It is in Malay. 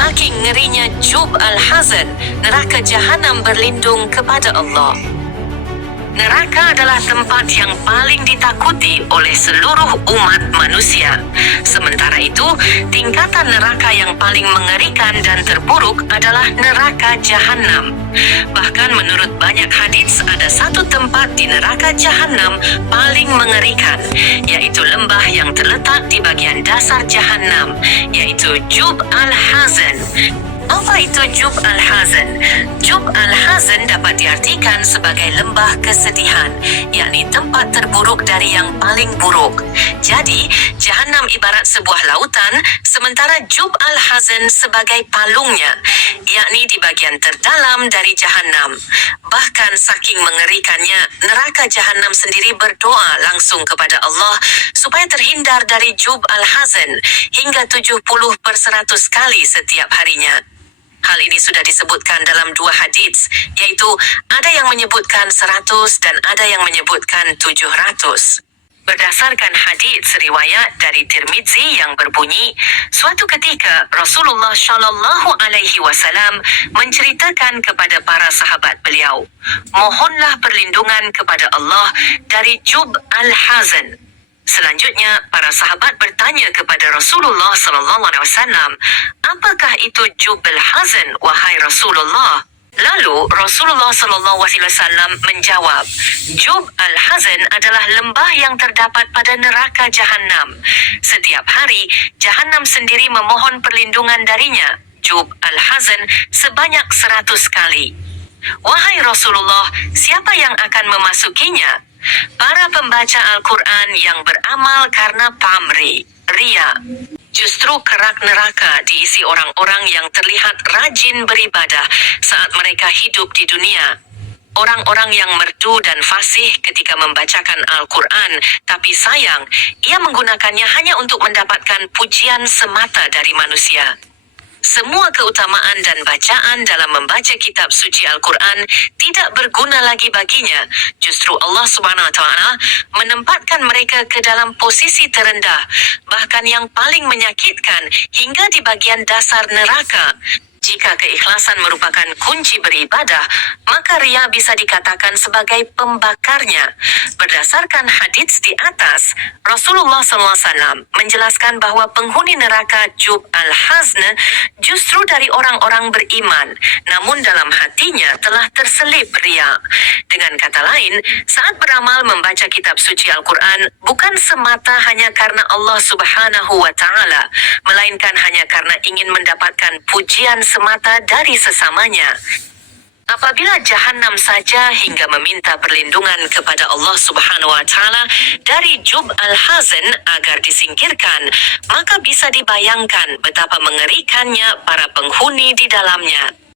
Saking ngerinya Jub al-Hazan, neraka Jahanam berlindung kepada Allah. Neraka adalah tempat yang paling ditakuti oleh seluruh umat manusia. Sementara itu, tingkatan neraka yang paling mengerikan dan terburuk adalah neraka Jahanam. Bahkan menurut banyak hadis, ada satu tempat di neraka Jahanam paling mengerikan, yaitu lembah yang terletak di bagian dasar Jahanam, yaitu Jub al-Hazan. Apa itu Jub al-Hazan? Jub al-Hazan dapat diartikan sebagai lembah kesedihan, yakni tempat terburuk dari yang paling buruk. Jadi, Jahanam ibarat sebuah lautan, sementara Jub al-Hazan sebagai palungnya, yakni di bagian terdalam dari Jahanam. Bahkan saking mengerikannya, neraka Jahanam sendiri berdoa langsung kepada Allah supaya terhindar dari Jub al-Hazan hingga 70/100 kali setiap harinya. Hal ini sudah disebutkan dalam dua hadis, yaitu ada yang menyebutkan 100 dan ada yang menyebutkan 700. Berdasarkan hadis riwayat dari Tirmizi yang berbunyi, suatu ketika Rasulullah Shallallahu Alaihi Wasallam menceritakan kepada para sahabat beliau, mohonlah perlindungan kepada Allah dari Jub al-Hazan. Selanjutnya, para sahabat bertanya kepada Rasulullah SAW, apakah itu Jub al-Hazan, wahai Rasulullah? Lalu Rasulullah SAW menjawab, Jub al-Hazan adalah lembah yang terdapat pada neraka Jahanam. Setiap hari, Jahanam sendiri memohon perlindungan darinya, Jub al-Hazan, sebanyak 100 kali. Wahai Rasulullah, siapa yang akan memasukinya? Para pembaca Al-Quran yang beramal karena pamrih, ria. Justru kerak neraka diisi orang-orang yang terlihat rajin beribadah saat mereka hidup di dunia. Orang-orang yang merdu dan fasih ketika membacakan Al-Quran, tapi sayang, ia menggunakannya hanya untuk mendapatkan pujian semata dari manusia. Semua keutamaan dan bacaan dalam membaca kitab suci Al-Quran tidak berguna lagi baginya. Justru Allah SWT menempatkan mereka ke dalam posisi terendah, bahkan yang paling menyakitkan hingga di bagian dasar neraka. Jika keikhlasan merupakan kunci beribadah, maka ria bisa dikatakan sebagai pembakarnya. Berdasarkan hadits di atas, Rasulullah SAW menjelaskan bahwa penghuni neraka Jub al-Hazn justru dari orang-orang beriman, namun dalam hatinya telah terselip ria. Dengan kata lain, saat beramal membaca kitab suci Al-Quran bukan semata hanya karena Allah Subhanahu wa Ta'ala, melainkan hanya karena ingin mendapatkan pujian semata dari sesamanya. Apabila Jahanam saja hingga meminta perlindungan kepada Allah Subhanahu wa Ta'ala dari Jub al-Hazan agar disingkirkan, maka bisa dibayangkan betapa mengerikannya para penghuni di dalamnya.